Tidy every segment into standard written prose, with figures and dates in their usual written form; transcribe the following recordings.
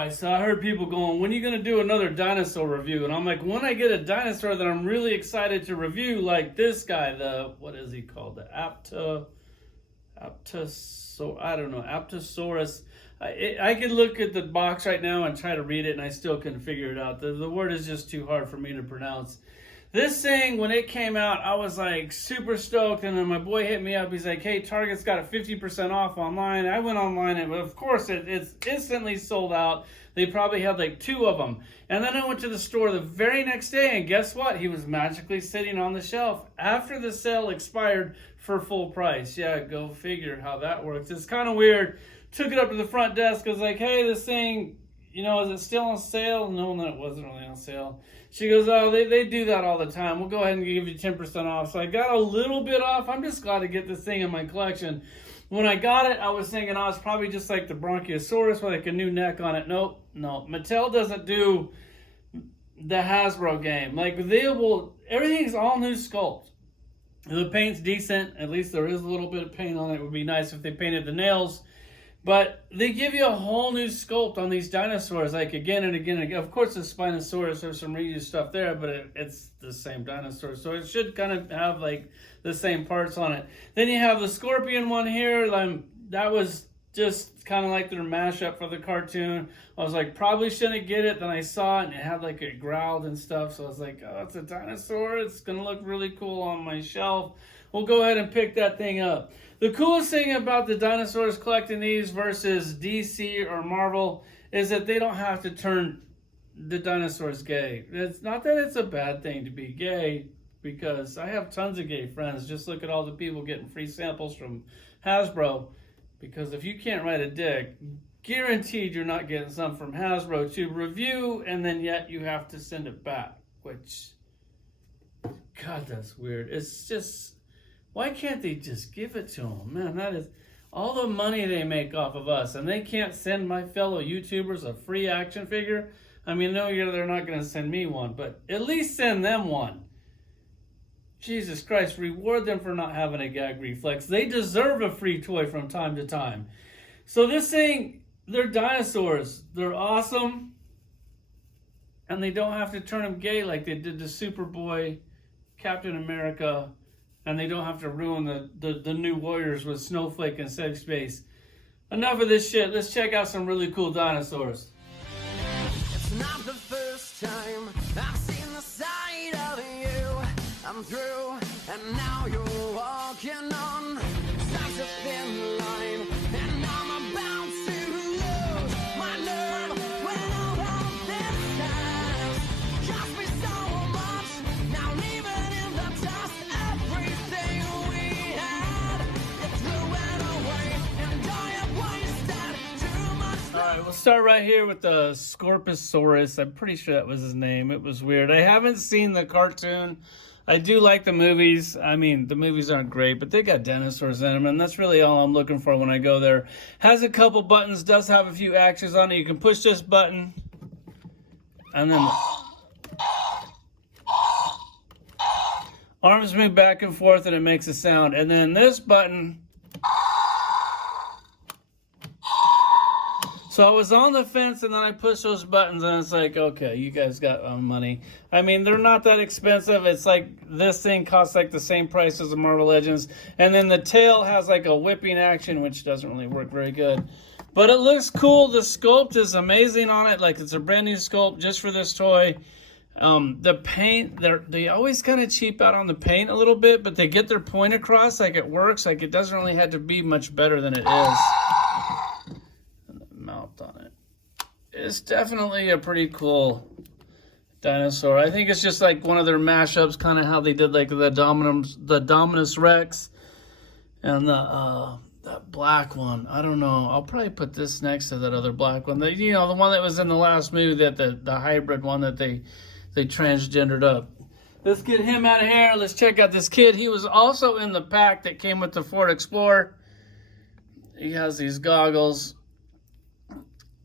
Alright, so I heard people going, when are you going to do another dinosaur review? And I'm like, when I get a dinosaur that I'm really excited to review, like this guy, what is he called? The Apatosaurus. I could look at the box right now and try to read it, and I still couldn't figure it out. The word is just too hard for me to pronounce. This thing, when it came out, I was like super stoked, and then my boy hit me up. He's like, hey, Target's got a 50% off online. I went online, and of course, it's instantly sold out. They probably had like 2 of them. And then I went to the store the very next day, and guess what? He was magically sitting on the shelf after the sale expired for full price. Yeah, go figure how that works. It's kind of weird. Took it up to the front desk. I was like, hey, this thing, is it still on sale? No, it wasn't really on sale. She goes, oh, they do that all the time. We'll go ahead and give you 10% off. So I got a little bit off. I'm just glad to get this thing in my collection. When I got it, I was thinking, it's probably just like the Brachiosaurus with like a new neck on it. Nope, no. Mattel doesn't do the Hasbro game. Like, everything's all new sculpt. The paint's decent. At least there is a little bit of paint on it. It would be nice if they painted the nails. But they give you a whole new sculpt on these dinosaurs, like again and again and again. Of course, the Spinosaurus, there's some reused stuff there, but it's the same dinosaur. So it should kind of have like the same parts on it. Then you have the scorpion one here. That was just kind of like their mashup for the cartoon. I was like, probably shouldn't get it. Then I saw it and it had like it growled and stuff. So I was like, oh, it's a dinosaur. It's going to look really cool on my shelf. We'll go ahead and pick that thing up. The coolest thing about the dinosaurs collecting these versus DC or Marvel is that they don't have to turn the dinosaurs gay. It's not that it's a bad thing to be gay, because I have tons of gay friends. Just look at all the people getting free samples from Hasbro. Because if you can't write a dick, guaranteed you're not getting some from Hasbro to review, and then yet you have to send it back. Which, God, that's weird. It's just... why can't they just give it to them? Man, that is all the money they make off of us, and they can't send my fellow YouTubers a free action figure. I mean, no, they're not going to send me one, but at least send them one. Jesus Christ, reward them for not having a gag reflex. They deserve a free toy from time to time. So this thing, they're dinosaurs. They're awesome, and they don't have to turn them gay like they did to Superboy, Captain America, and they don't have to ruin the new Warriors with Snowflake and Safe Space. Enough of this shit. Let's check out some really cool dinosaurs. It's not the first time I've seen the side of you. I'm through, and now you're walking on such a thin line, and I'm about to lose my nerve when all of this has cost me so much. Now leaving in the dust everything we had. You threw it away, and I have wasted too much. Alright, we'll start right here with the Scorpiosaurus. I'm pretty sure that was his name. It was weird. I haven't seen the cartoon. I do like the movies. I mean, the movies aren't great, but they got dinosaurs in them, and that's really all I'm looking for when I go there. Has a couple buttons, does have a few actions on it. You can push this button, and then arms move back and forth, and it makes a sound. And then this button. So I was on the fence, and then I pushed those buttons, and it's like, okay, you guys got money. I mean, they're not that expensive. It's like this thing costs like the same price as the Marvel Legends. And then the tail has like a whipping action, which doesn't really work very good. But it looks cool. The sculpt is amazing on it. Like, it's a brand new sculpt just for this toy. The paint, they always kind of cheap out on the paint a little bit, but they get their point across. Like, it works. Like, it doesn't really have to be much better than it is. Mouth on it. It's definitely a pretty cool dinosaur. I think it's just like one of their mashups, kind of how they did like the Dominus Rex and that black one. I don't know. I'll probably put this next to that other black one. The one that was in the last movie, that the hybrid one that they transgendered up. Let's get him out of here. Let's check out this kid. He was also in the pack that came with the Ford Explorer. He has these goggles.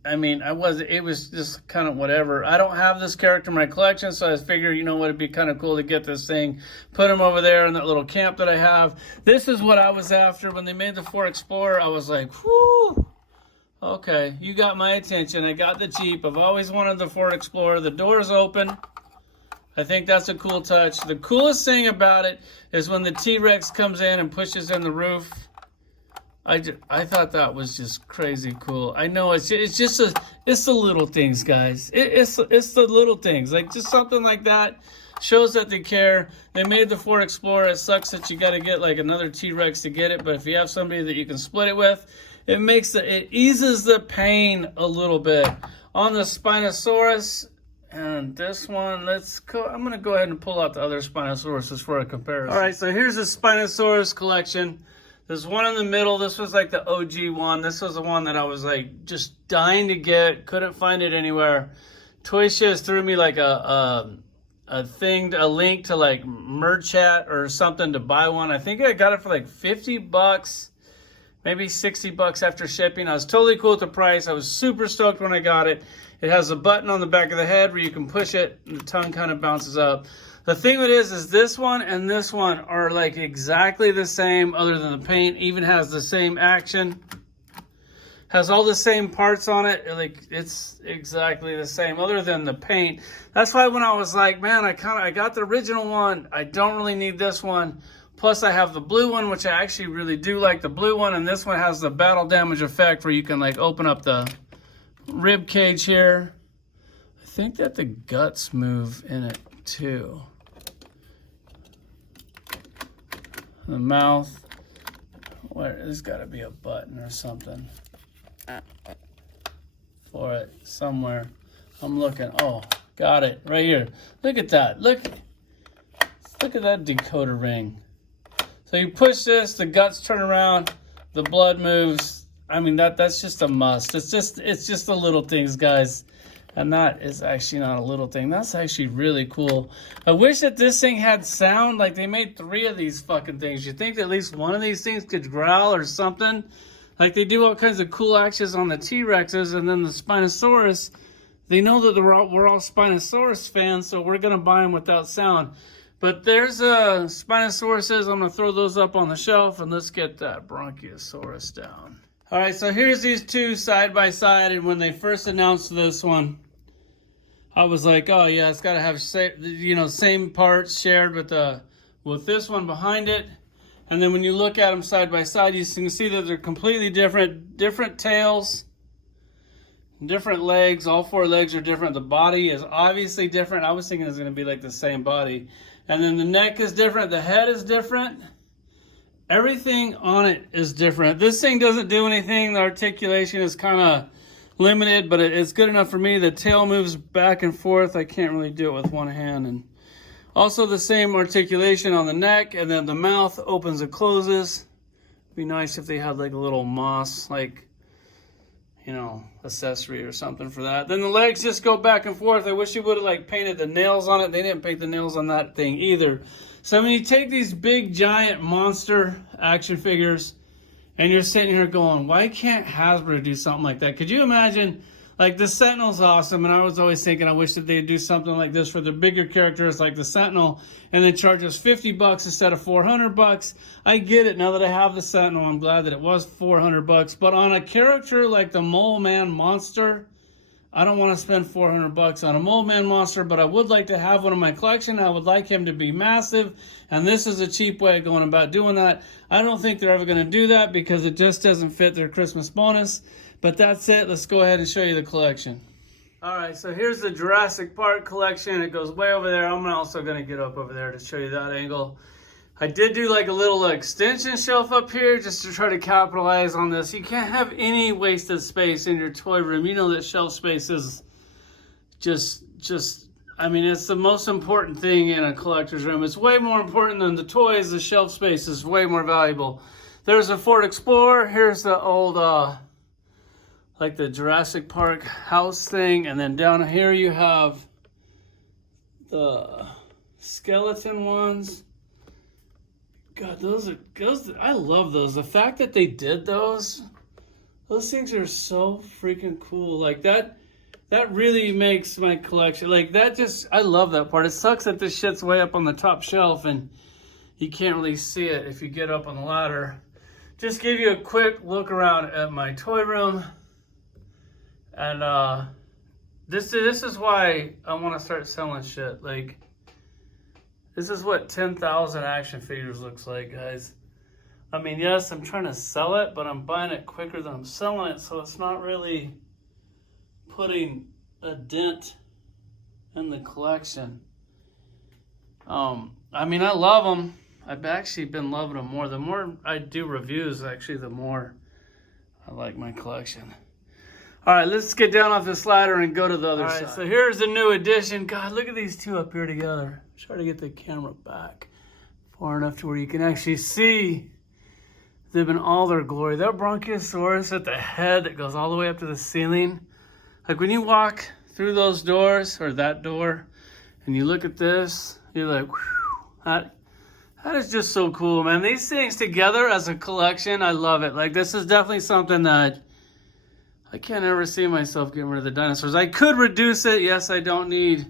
I mean, it was just kind of whatever. I don't have this character in my collection, so I figured, it'd be kind of cool to get this thing, put him over there in that little camp that I have. This is what I was after when they made the Ford Explorer. I was like, whoo. Okay, you got my attention. I got the Jeep. I've always wanted the Ford Explorer. The door's open. I think that's a cool touch. The coolest thing about it is when the T-Rex comes in and pushes in the roof. I thought that was just crazy cool. I know it's the little things, guys. It's the little things. Like just something like that shows that they care. They made the Ford Explorer. It sucks that you got to get like another T-Rex to get it, but if you have somebody that you can split it with, it eases the pain a little bit. On the Spinosaurus and this one, I'm gonna go ahead and pull out the other Spinosauruses for a comparison. All right, so here's the Spinosaurus collection. There's one in the middle. This was like the OG one. This was the one that I was like just dying to get. Couldn't find it anywhere. Toy Shiz threw me like a link to like Merchat or something to buy one. I think I got it for like $50, maybe $60 after shipping. I was totally cool with the price. I was super stoked when I got it. It has a button on the back of the head where you can push it and the tongue kind of bounces up. The thing with it is this one and this one are like exactly the same other than the paint. Even has the same action. Has all the same parts on it. Like it's exactly the same other than the paint. That's why when I was like, man, I got the original one. I don't really need this one. Plus I have the blue one, which I actually really do like the blue one. And this one has the battle damage effect where you can like open up the rib cage here. I think that the guts move in it too. The mouth. There's got to be a button or something for it somewhere. I'm looking. Oh, got it right here. Look at that. Look at that decoder ring. So you push this, the guts turn around, the blood moves. I mean that's just a must. It's just the little things, guys. And that is actually not a little thing. That's actually really cool. I wish that this thing had sound. Like they made 3 of these fucking things. You think that at least one of these things could growl or something? Like they do all kinds of cool actions on the T-Rexes, and then the Spinosaurus. They know that we're all Spinosaurus fans, so we're gonna buy them without sound. But there's Spinosauruses. I'm gonna throw those up on the shelf, and let's get that Brachiosaurus down. All right, so here's these two side by side, and when they first announced this one, I was like, oh yeah, it's got to have same parts shared with this one behind it. And then when you look at them side by side, you can see that they're completely different tails, different legs. All 4 legs are different. The body is obviously different. I was thinking it was going to be like the same body. And then the neck is different. The head is different. Everything on it is different. This thing doesn't do anything. The articulation is kind of limited, but it's good enough for me. The tail moves back and forth. I can't really do it with one hand. And also the same articulation on the neck, and then the mouth opens and closes. It'd be nice if they had like a little moss, like, accessory or something for that. Then the legs just go back and forth. I wish you would have like painted the nails on it. They didn't paint the nails on that thing either. So when you take these big giant monster action figures and you're sitting here going, why can't Hasbro do something like that? Could you imagine, like the Sentinel's awesome, and I was always thinking I wish that they'd do something like this for the bigger characters like the Sentinel and then charge us $50 instead of $400. I get it now that I have the Sentinel. I'm glad that it was $400. But on a character like the Mole Man Monster, I don't want to spend $400 on a Mole Man Monster, but I would like to have one in my collection. I would like him to be massive, and this is a cheap way of going about doing that. I don't think they're ever going to do that because it just doesn't fit their Christmas bonus. But that's it. Let's go ahead and show you the collection. All right, so here's the Jurassic Park collection. It goes way over there. I'm also going to get up over there to show you that angle. I did do like a little extension shelf up here just to try to capitalize on this. You can't have any wasted space in your toy room. You know that shelf space is I mean, it's the most important thing in a collector's room. It's way more important than the toys. The shelf space is way more valuable. There's a Ford Explorer. Here's the old, like the Jurassic Park house thing. And then down here you have the skeleton ones. God, those, I love those. The fact that they did those things are so freaking cool. Like that really makes my collection, like that just, I love that part. It sucks that this shit's way up on the top shelf and you can't really see it if you get up on the ladder. Just give you a quick look around at my toy room. And this is why I want to start selling shit. Like, this is what 10,000 action figures looks like, guys. I mean, yes, I'm trying to sell it, but I'm buying it quicker than I'm selling it, so it's not really putting a dent in the collection. I mean, I love them. I've actually been loving them more. The more I do reviews, actually, the more I like my collection. All right, let's get down off the slider and go to the other side. All right, so here's the new edition. God, look at these two up here together. Try to get the camera back far enough to where you can actually see them in all their glory. That Brachiosaurus at the head that goes all the way up to the ceiling. Like when you walk through those doors, or that door, and you look at this, you're like, whew, that is just so cool, man. These things together as a collection, I love it. Like, this is definitely something that I can't ever see myself getting rid of the dinosaurs. I could reduce it. Yes, I don't need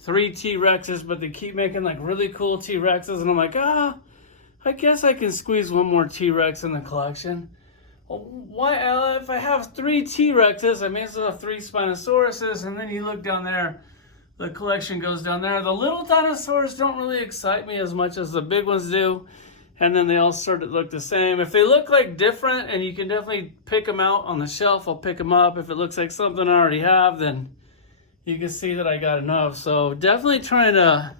3 T-Rexes, but they keep making like really cool T-Rexes, and I'm like, I guess I can squeeze one more T-Rex in the collection. Well, why? If I have 3 T-Rexes, I may as well have 3 Spinosauruses, and then you look down there, the collection goes down there. The little dinosaurs don't really excite me as much as the big ones do, and then they all sort of look the same. If they look like different, and you can definitely pick them out on the shelf, I'll pick them up. If it looks like something I already have, then you can see that I got enough. So definitely trying to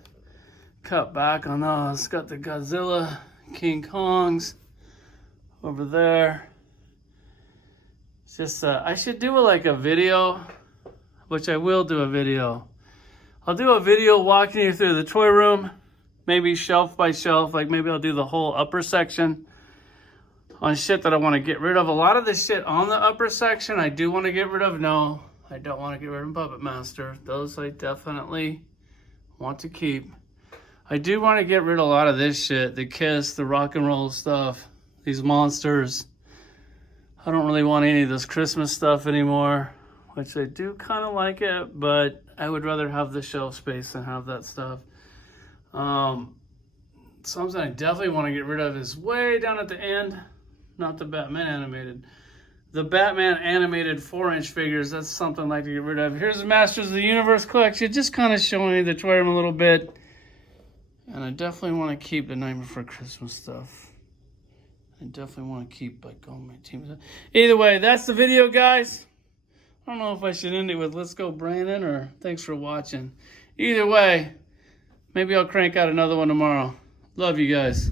cut back on those. Got the Godzilla, King Kongs over there. It's just, I should do like a video, which I will do a video. I'll do a video walking you through the toy room, maybe shelf by shelf. Like maybe I'll do the whole upper section on shit that I want to get rid of. A lot of the shit on the upper section I do want to get rid of. No, I don't want to get rid of Puppet Master. Those I definitely want to keep. I do want to get rid of a lot of this shit. The Kiss, the rock and roll stuff, these monsters. I don't really want any of this Christmas stuff anymore, which I do kind of like it, but I would rather have the shelf space than have that stuff. Something I definitely want to get rid of is way down at the end. Not the Batman animated. The Batman animated 4-inch figures. That's something I'd like to get rid of. Here's the Masters of the Universe collection. Just kind of showing you the toy room a little bit. And I definitely want to keep the Nightmare Before Christmas stuff. I definitely want to keep like all my teams. Either way, that's the video, guys. I don't know if I should end it with "Let's go, Brandon" or "Thanks for watching." Either way, maybe I'll crank out another one tomorrow. Love you guys.